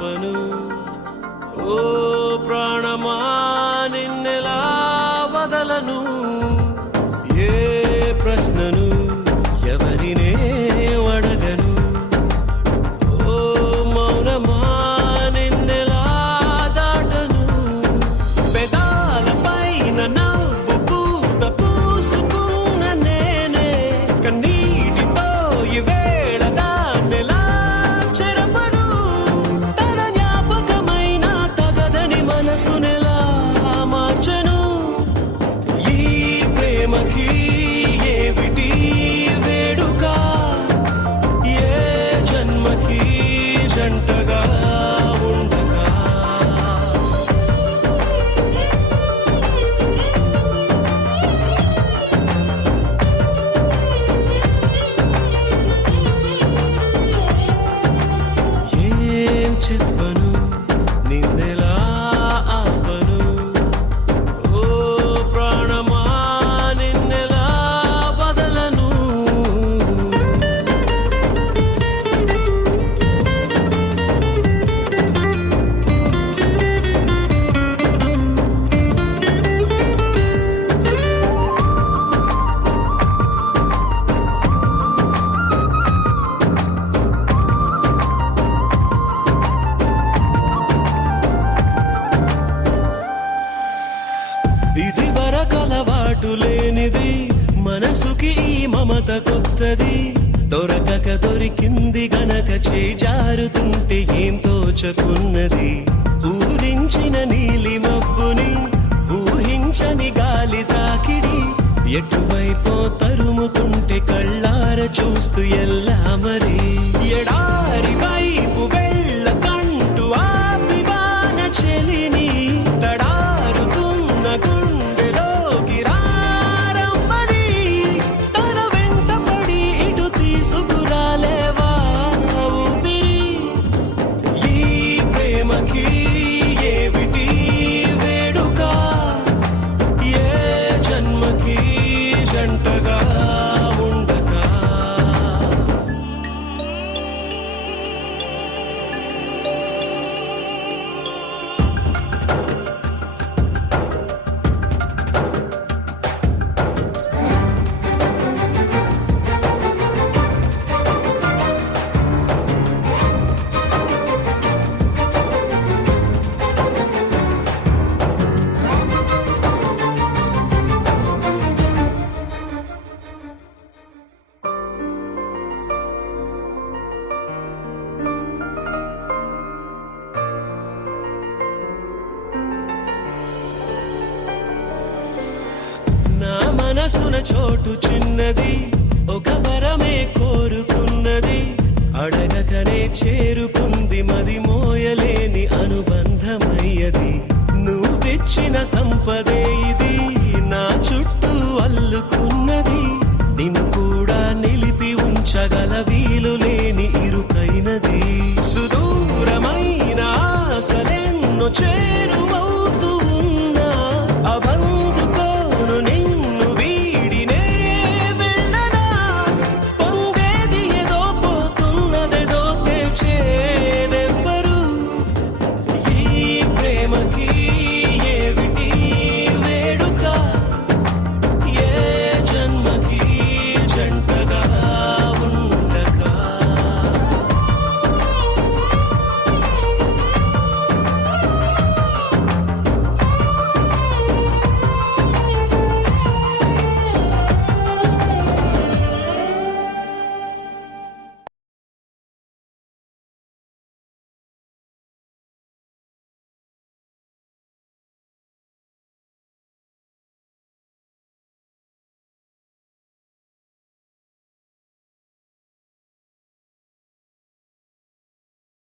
ఆపను. ఓ ప్రాణమా నిన్నెలా వదలను, ఏ ప్రశ్నను ఎవరినే అడగను. ఓ మౌనమా నిన్నెలా దాటను, పెదాలపైన నవ్వు పూత పూసుకున్న నేనే కన్నీటితో ఈవేళ దాన్నెలా చెరపను. తన జ్ఞాపకమైన తగదని మనసునెలా మార్చను. ఈ ప్రేమకి ఏమిటి వేడుక, ఏ జన్మకి జంటగా ఉండగా. ఏం చెప్పను నిన్నెలా ఆపను, ఓ ప్రాణమా నిన్నెలా వదలను. ఇది వరకలవాటు లేనిది, మనసుకి ఈ మమత కొత్తది. దొరకక దొరికింది గనక చేజారుతుంటే ఏం తోచకున్నది. ఊరించిన నీలి మబ్బుని ఊహించని గాలి తాకిడి, ఎటువైపో తరుముతుంటే కళ్ళార చూస్తూ ఎల్లా మరి. ఎడారి వైపు వెళ్ళకంటూ ఆపివాన చెలిని తడారుతున్న గుండెలోకి రారమ్మని. తన వెంట పడి ఇటు తీసుకురాలేవా ఊపిరి. ఈ ప్రేమకి ఏమిటి వేడుక, ఏ జన్మకి జంటగా ఉండగా. నా మనసున చోటు చిన్నది, ఒక వరమే కోరుకున్నది. అడగకనే చేరుకుంది మది మోయలేని అనుబంధమయ్యది. నువ్విచ్చిన సంపదే ఇది, నా చుట్టూ అల్లుకున్నది. నిన్ను కూడా నిలిపి ఉంచగల వీలు లేని ఇరుకైనది. సుదూరమైన ఆశలెన్నో